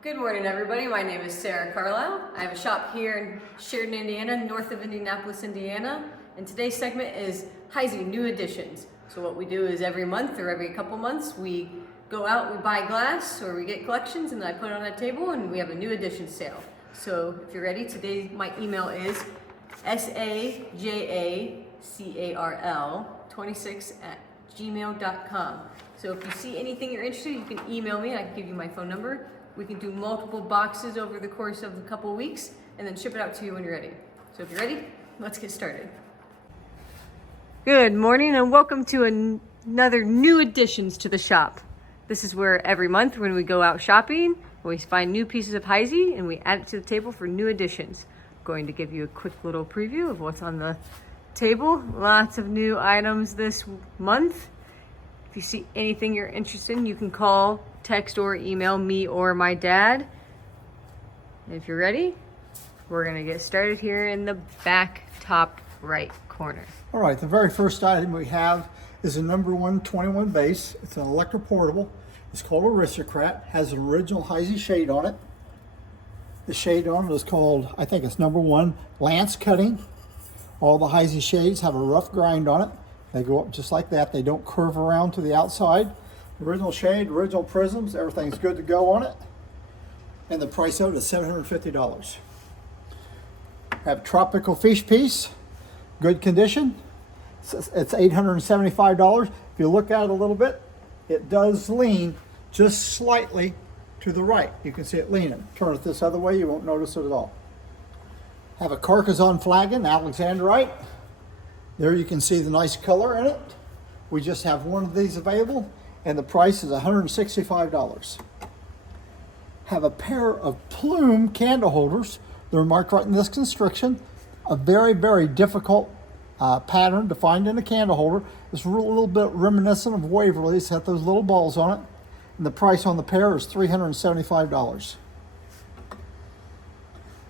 Good morning, everybody. My name is Sarah Carlisle. I have a shop here in Sheridan, Indiana, north of Indianapolis, Indiana. And today's segment is Heisey New Additions. So what we do is every month or every couple months, we go out, we buy glass, or we get collections, and I put it on a table, and we have a new edition sale. So if you're ready, today my email is sajacarl26@gmail.com. So if you see anything you're interested in, you can email me. I can give you my phone number. We can do multiple boxes over the course of a couple of weeks and then ship it out to you when you're ready. So if you're ready, let's get started. Good morning and welcome to another new additions to the shop. This is where every month when we go out shopping, we find new pieces of Heisey and we add it to the table for new additions. I'm going to give you a quick little preview of what's on the table. Lots of new items this month. If you see anything you're interested in, you can call, text, or email me or my dad. And if you're ready, we're gonna get started here in the back top right corner. All right, the very first item we have is a number 121 base. It's an electroportable. It's called Aristocrat. Has an original Heisey shade on it. The shade on it is called, I think it's number 1, Lance Cutting. All the Heisey shades have a rough grind on it. They go up just like that. They don't curve around to the outside. Original shade, original prisms, everything's good to go on it. And the price of it is $750. Have Tropical Fish Piece, good condition. It's $875. If you look at it a little bit, it does lean just slightly to the right. You can see it leaning. Turn it this other way, you won't notice it at all. Have a Carcassonne flagon, Alexandrite. There you can see the nice color in it. We just have one of these available and the price is $165. Have a pair of plume candle holders. They're marked right in this constriction. A very, very difficult pattern to find in a candle holder. It's a little bit reminiscent of Waverly's. It's got those little balls on it. And the price on the pair is $375.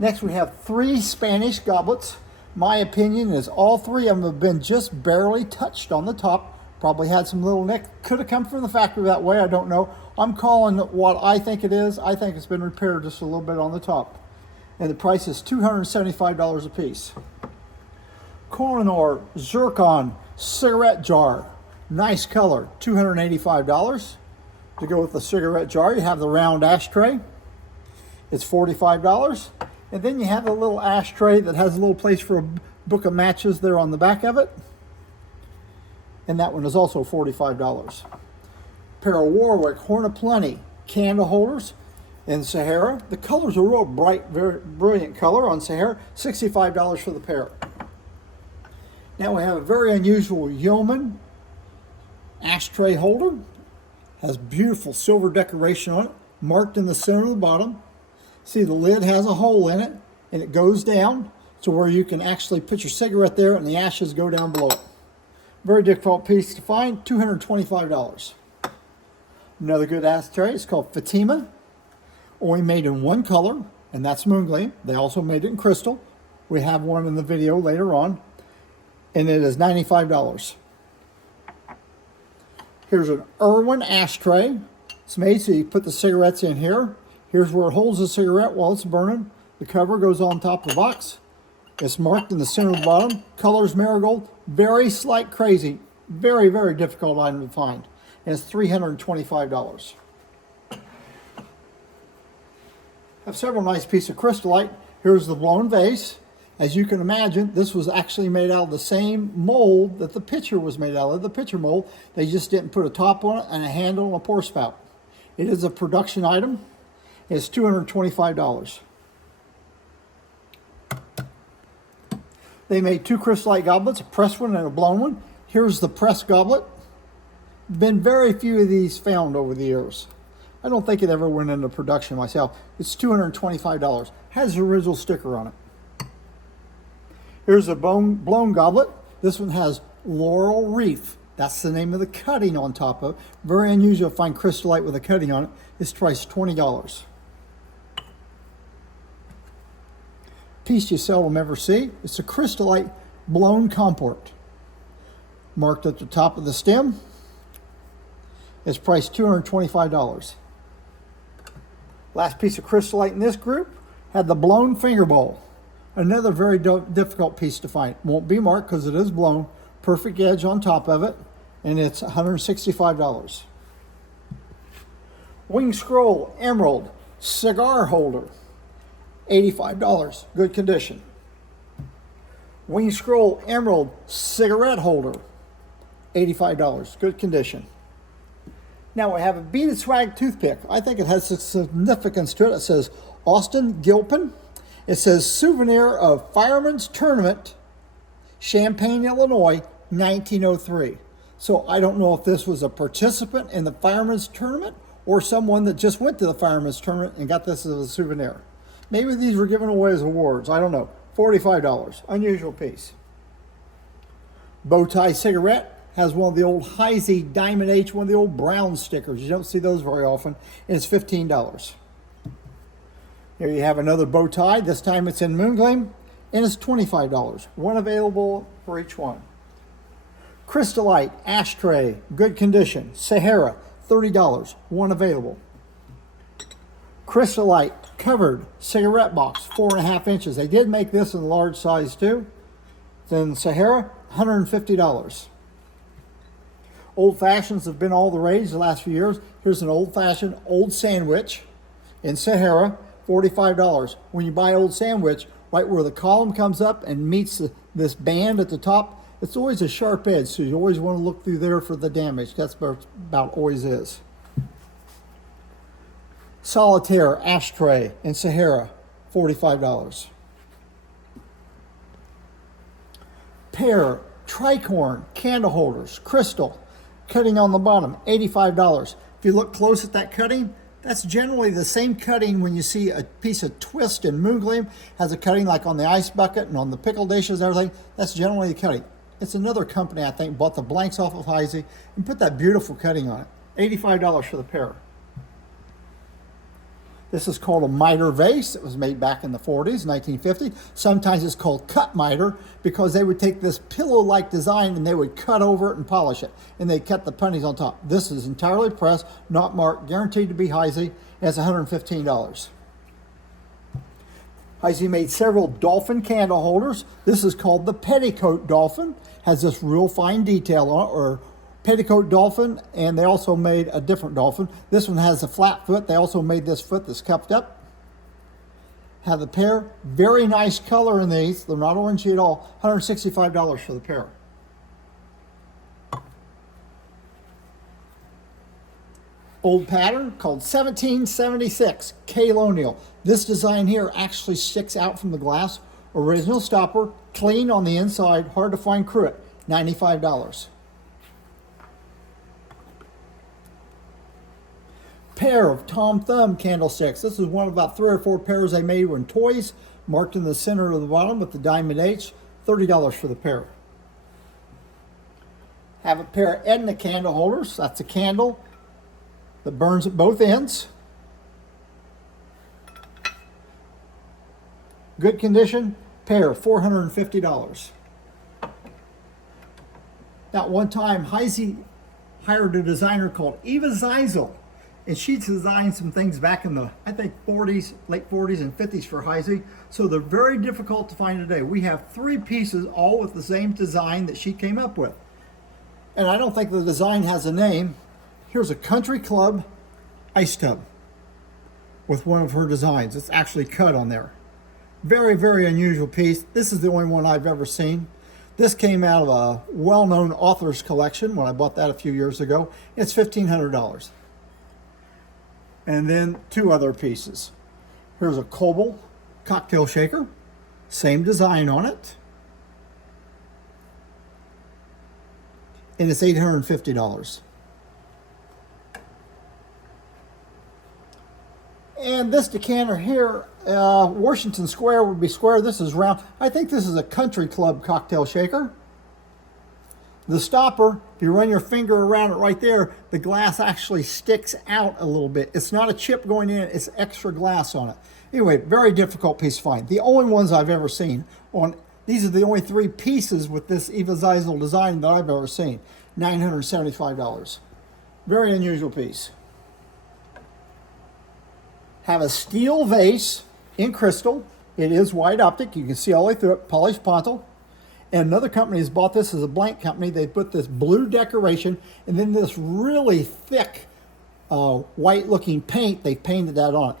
Next we have 3 Spanish goblets. My opinion is all 3 of them have been just barely touched on the top. Probably had some little nick. Could have come from the factory that way, I don't know. I'm calling it what I think it is. I think it's been repaired just a little bit on the top. And the price is $275 a piece. Kohinoor Zircon cigarette jar. Nice color, $285. To go with the cigarette jar, you have the round ashtray. It's $45. And then you have a little ashtray that has a little place for a book of matches there on the back of it. And that one is also $45. Pair of Warwick Horn of Plenty candle holders in Sahara. The color's a real bright, very brilliant color on Sahara. $65 for the pair. Now we have a very unusual Yeoman ashtray holder. Has beautiful silver decoration on it, marked in the center of the bottom. See, the lid has a hole in it, and it goes down to where you can actually put your cigarette there and the ashes go down below it. Very difficult piece to find, $225. Another good ashtray is called Fatima. Only made in one color, and that's Moongleam. They also made it in crystal. We have one in the video later on, and it is $95. Here's an Irwin ashtray. It's made so you put the cigarettes in here. Here's where it holds the cigarette while it's burning. The cover goes on top of the box. It's marked in the center of the bottom. Color's marigold. Very slight crazy. Very, very difficult item to find. And it's $325. Have several nice pieces of crystallite. Here's the blown vase. As you can imagine, this was actually made out of the same mold that the pitcher was made out of, the pitcher mold. They just didn't put a top on it and a handle and a pour spout. It is a production item. It's $225. They made 2 crystallite goblets, a pressed one and a blown one. Here's the pressed goblet. Been very few of these found over the years. I don't think it ever went into production myself. It's $225. Has the original sticker on it. Here's a blown goblet. This one has Laurel Reef. That's the name of the cutting on top of it. Very unusual to find crystallite with a cutting on it. It's priced $20. Piece you seldom ever see. It's a crystallite blown comport. Marked at the top of the stem. It's priced $225. Last piece of crystallite in this group had the blown finger bowl. Another very difficult piece to find. Won't be marked because it is blown. Perfect edge on top of it, and it's $165. Wing scroll emerald cigar holder, $85. Good condition. Wing scroll emerald cigarette holder, $85. Good condition. Now we have a beaded swag toothpick. I think it has some significance to it. It says Austin Gilpin. It says souvenir of Fireman's Tournament, Champaign, Illinois, 1903. So I don't know if this was a participant in the Fireman's Tournament or someone that just went to the Fireman's Tournament and got this as a souvenir. Maybe these were given away as awards. I don't know. $45. Unusual piece. Bow tie cigarette. Has one of the old Heisey Diamond H, one of the old brown stickers. You don't see those very often. And it's $15. Here you have another bow tie. This time it's in Moongleam. And it's $25. One available for each one. Crystallite ashtray, good condition. Sahara, $30. One available. Crystallite covered cigarette box, 4.5 inches. They did make this in large size too. Then Sahara, $150. Old fashions have been all the rage the last few years. Here's an old fashioned old sandwich in Sahara, $45. When you buy old sandwich, right where the column comes up and meets this band at the top, it's always a sharp edge, so you always want to look through there for the damage. That's about always is. Solitaire ashtray in Sahara, $45. Pair tricorn candle holders, crystal, cutting on the bottom, $85. If you look close at that cutting, that's generally the same cutting when you see a piece of twist in Moongleam, has a cutting like on the ice bucket and on the pickle dishes and everything. That's generally the cutting. It's another company, I think, bought the blanks off of Heisey and put that beautiful cutting on it. $85 for the pair. This is called a miter vase. It was made back in the 40s, 1950. Sometimes it's called cut miter because they would take this pillow-like design and they would cut over it and polish it. And they cut the pennies on top. This is entirely pressed, not marked, guaranteed to be Heisey, and it's $115. Heisey made several dolphin candle holders. This is called the petticoat dolphin. Has this real fine detail on it, or petticoat dolphin, and they also made a different dolphin. This one has a flat foot. They also made this foot that's cupped up. Have the pair. Very nice color in these. They're not orangey at all. $165 for the pair. Old pattern called 1776 Colonial. This design here actually sticks out from the glass. Original stopper, clean on the inside, hard to find cruet, $95. Pair of Tom Thumb candlesticks. This is one of about 3 or 4 pairs they made in toys, marked in the center of the bottom with the diamond H, $30 for the pair. Have a pair of Edna candle holders. That's a candle that burns at both ends. Good condition, pair, $450. Now, one time, Heisey hired a designer called Eva Zeisel, and she designed some things back in the, I think, 40s, late 40s and 50s for Heisey. So they're very difficult to find today. We have 3 pieces, all with the same design that she came up with. And I don't think the design has a name. Here's a country club ice tub with one of her designs. It's actually cut on there. Very, very unusual piece. This is the only one I've ever seen. This came out of a well-known author's collection when I bought that a few years ago. It's $1,500. And then 2 other pieces. Here's a Cobble cocktail shaker. Same design on it. And it's $850. And this decanter here, Washington Square would be square. This is round. I think this is a country club cocktail shaker. The stopper, if you run your finger around it right there, the glass actually sticks out a little bit. It's not a chip going in, it's extra glass on it. Anyway, very difficult piece to find. The only ones I've ever seen on, these are the only 3 pieces with this Eva Zeisel design that I've ever seen. $975. Very unusual piece. Have a steel vase in crystal. It is wide optic. You can see all the way through it, polished pontil. And another company has bought this as a blank company. They put this blue decoration and then this really thick white looking paint. They painted that on it.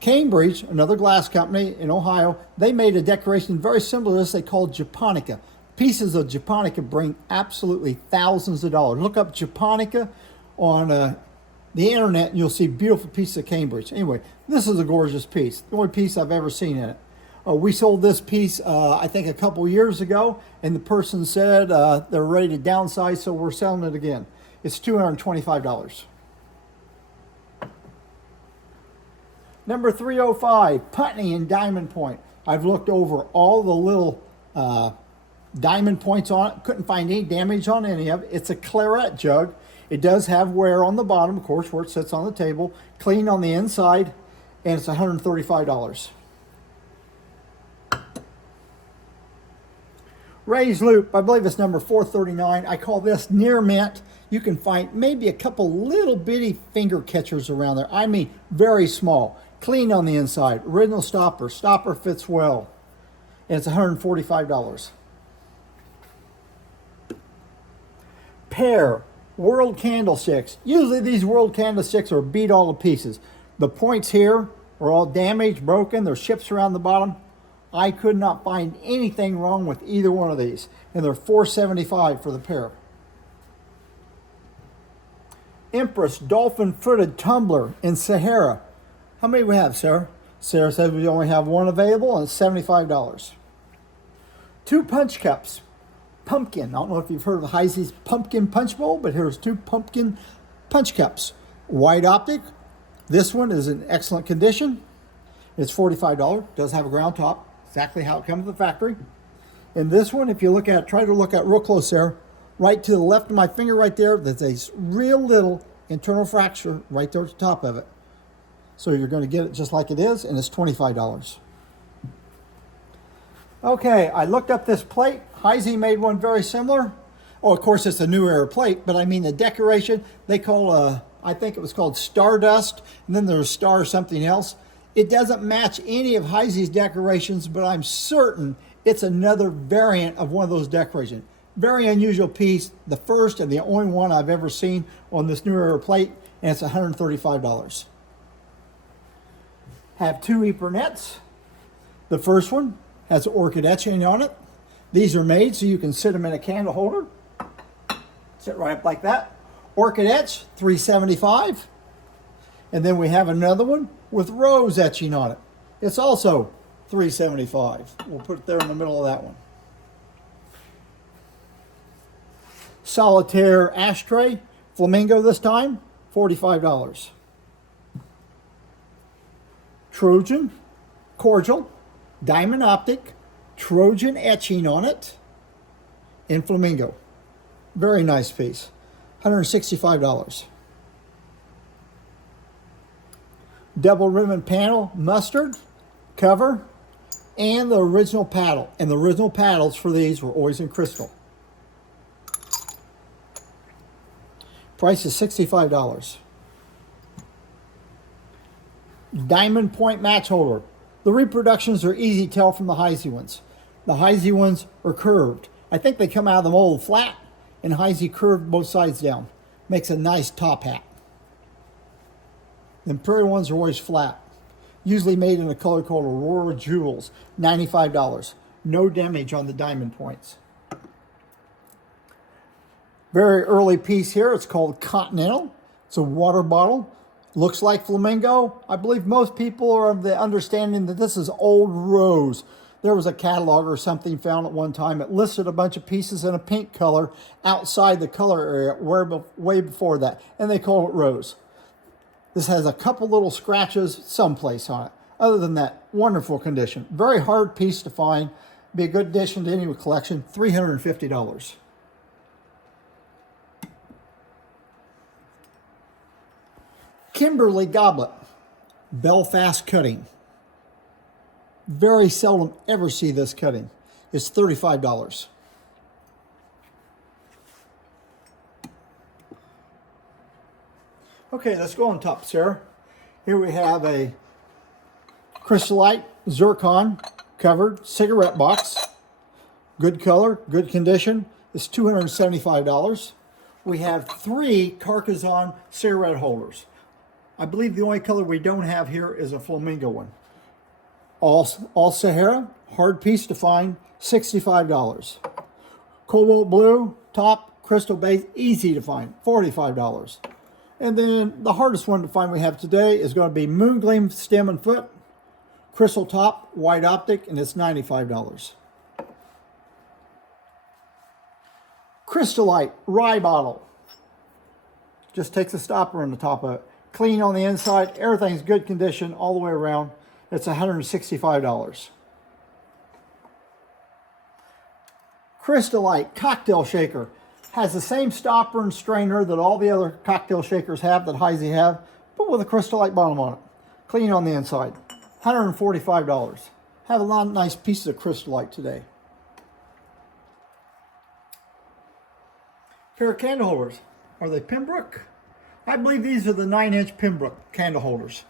Cambridge, another glass company in Ohio, they made a decoration very similar to this they called Japonica. Pieces of Japonica bring absolutely thousands of dollars. Look up Japonica on the internet and you'll see beautiful pieces of Cambridge. Anyway, this is a gorgeous piece. The only piece I've ever seen in it. We sold this piece, I think, a couple years ago, and the person said they're ready to downsize, so we're selling it again. It's $225. Number 305, Putney and Diamond Point. I've looked over all the little diamond points on it. Couldn't find any damage on any of it. It's a claret jug. It does have wear on the bottom, of course, where it sits on the table. Clean on the inside, and it's $135. Raised loop, I believe it's number 439. I call this near mint. You can find maybe a couple little bitty finger catchers around there. I mean, very small. Clean on the inside. Original stopper. Stopper fits well. And it's $145. Pear, world candlesticks. Usually these world candlesticks are beat all to pieces. The points here are all damaged, broken. There's chips around the bottom. I could not find anything wrong with either one of these. And they're $475 for the pair. Empress dolphin-footed tumbler in Sahara. How many do we have, Sarah? Sarah says we only have one available and it's $75. 2 punch cups. Pumpkin. I don't know if you've heard of Heisey's pumpkin punch bowl, but here's 2 pumpkin punch cups. Wide optic. This one is in excellent condition. It's $45. Does have a ground top. Exactly how it comes to the factory. And this one, if you look at, try to look at real close there, right to the left of my finger right there, there's a real little internal fracture right there at the top of it. So you're going to get it just like it is, and it's $25. Okay, I looked up this plate. Heisey made one very similar. Oh, of course, it's a new era plate, but I mean the decoration, they call, I think it was called Stardust, and then there's Star something else. It doesn't match any of Heisey's decorations, but I'm certain it's another variant of one of those decorations. Very unusual piece, the first and the only one I've ever seen on this new era plate, and it's $135. Have 2 epernets. The first one has orchid etching on it. These are made so you can sit them in a candle holder. Sit right up like that. Orchid etch, $375. And then we have another one with rose etching on it. It's also $375. We'll put it there in the middle of that one. Solitaire ashtray, flamingo this time, $45. Trojan, cordial, diamond optic, Trojan etching on it, in flamingo. Very nice piece, $165. Double ribbon panel, mustard, cover, and the original paddle. And the original paddles for these were always in crystal. Price is $65. Diamond point match holder. The reproductions are easy to tell from the Heisey ones. The Heisey ones are curved. I think they come out of the mold flat, and Heisey curved both sides down. Makes a nice top hat. The Imperial ones are always flat. Usually made in a color called Aurora Jewels, $95. No damage on the diamond points. Very early piece here. It's called Continental. It's a water bottle. Looks like flamingo. I believe most people are of the understanding that this is old rose. There was a catalog or something found at one time. It listed a bunch of pieces in a pink color outside the color area way before that, and they call it rose. This has a couple little scratches someplace on it. Other than that, wonderful condition. Very hard piece to find. Be a good addition to any collection. $350. Kimberly goblet, Belfast cutting. Very seldom ever see this cutting. It's $35. Okay, let's go on top, Sarah. Here we have a Crystallite zircon covered cigarette box. Good color, good condition. It's $275. We have 3 Carcassonne cigarette holders. I believe the only color we don't have here is a flamingo one. All Sahara, hard piece to find, $65. Cobalt blue, top, crystal base, easy to find, $45. And then the hardest one to find we have today is going to be Moon Gleam stem and foot, crystal top, white optic, and it's $95. Crystallite rye bottle. Just takes a stopper on the top of it. Clean on the inside. Everything's good condition all the way around. It's $165. Crystallite cocktail shaker. Has the same stopper and strainer that all the other cocktail shakers have, that Heisey have, but with a Crystallite bottom on it. Clean on the inside. $145. Have a lot of nice pieces of Crystallite today. Pair of candle holders. Are they Pembroke? I believe these are the 9-inch Pembroke candle holders.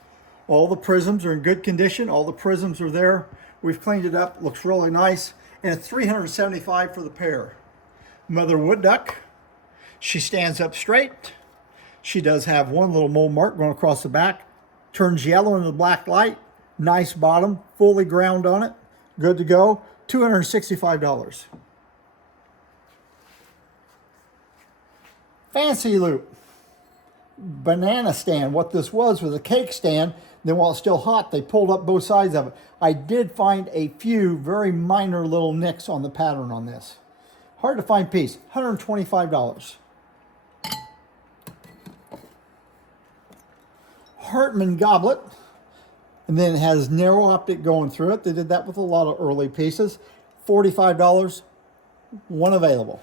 All the prisms are in good condition. All the prisms are there. We've cleaned it up. Looks really nice. And it's $375 for the pair. Mother wood duck. She stands up straight. She does have one little mole mark going across the back. Turns yellow in the black light. Nice bottom. Fully ground on it. Good to go. $265. Fancy Loop banana stand. What this was a cake stand. Then while it's still hot, they pulled up both sides of it. I did find a few very minor little nicks on the pattern on this. Hard to find piece. $125. Hartmann goblet. And then it has narrow optic going through it. They did that with a lot of early pieces. $45. One available.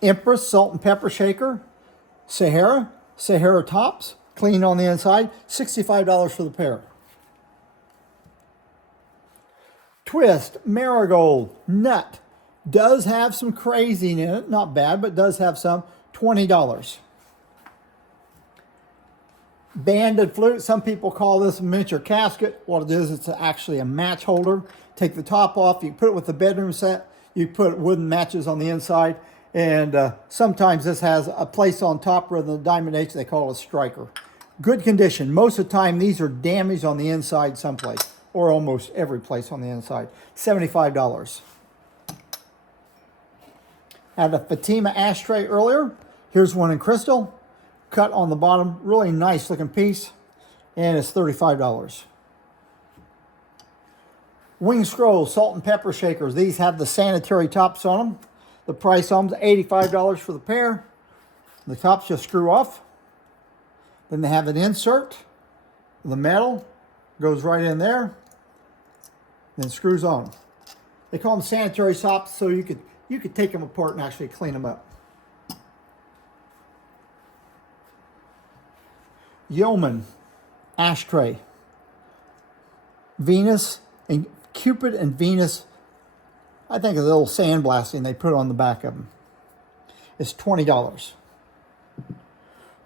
Empress salt and pepper shaker. Sahara tops. Clean on the inside. $65 for the pair. Twist marigold nut. Does have some crazy in it. Not bad, but does have some. $20. Banded flute. Some people call this a miniature casket. What it is, it's actually a match holder. Take the top off. You put it with the bedroom set. You put wooden matches on the inside. And sometimes this has a place on top rather than a diamond H. They call it a striker. Good condition. Most of the time, these are damaged on the inside someplace, or almost every place on the inside. $75. Had a Fatima ashtray earlier. Here's one in crystal. Cut on the bottom. Really nice looking piece. And it's $35. Wing Scroll salt and pepper shakers. These have the sanitary tops on them. The price on them is $85 for the pair. The tops just screw off. Then they have an insert. The metal goes right in there. Then screws on. They call them sanitary tops, so you could take them apart and actually clean them up. Yeoman ashtray. Venus and Cupid and Venus. I think a little sandblasting they put on the back of them. It's $20.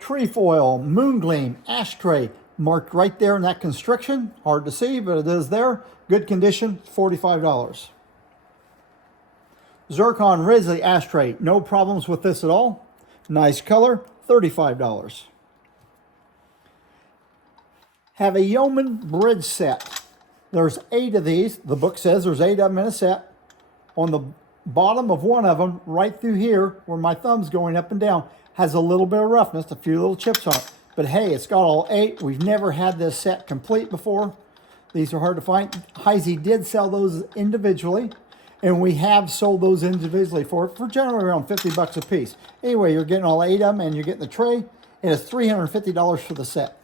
Trefoil Moon Gleam ashtray marked right there in that constriction. Hard to see, but it is there. Good condition, $45. Zircon Risley ashtray. No problems with this at all. Nice color, $35. Have a Yeoman bridge set. There's 8 of these. The book says there's 8 of them in a set. On the bottom of one of them, right through here, where my thumb's going up and down, has a little bit of roughness, a few little chips on it. But hey, it's got all 8. We've never had this set complete before. These are hard to find. Heisey did sell those individually, and we have sold those individually for generally around $50 a piece. Anyway, you're getting all 8 of them, and you're getting the tray, and it's $350 for the set.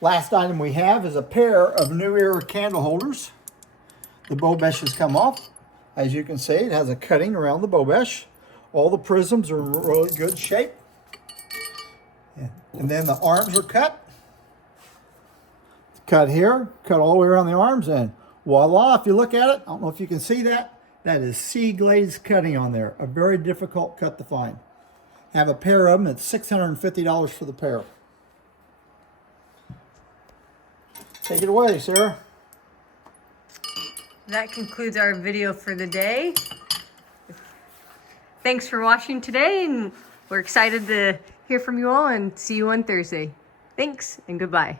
Last item we have is a pair of New Era candle holders. The bow mesh has come off. As you can see, it has a cutting around the bow mesh. All the prisms are in really good shape. And then the arms are cut. Cut here, cut all the way around the arms, and voila, if you look at it, I don't know if you can see that, that is C-glaze cutting on there. A very difficult cut to find. Have a pair of them. It's $650 for the pair. Take it away, Sarah. That concludes our video for the day. Thanks for watching today, and we're excited to hear from you all and see you on Thursday. Thanks and goodbye.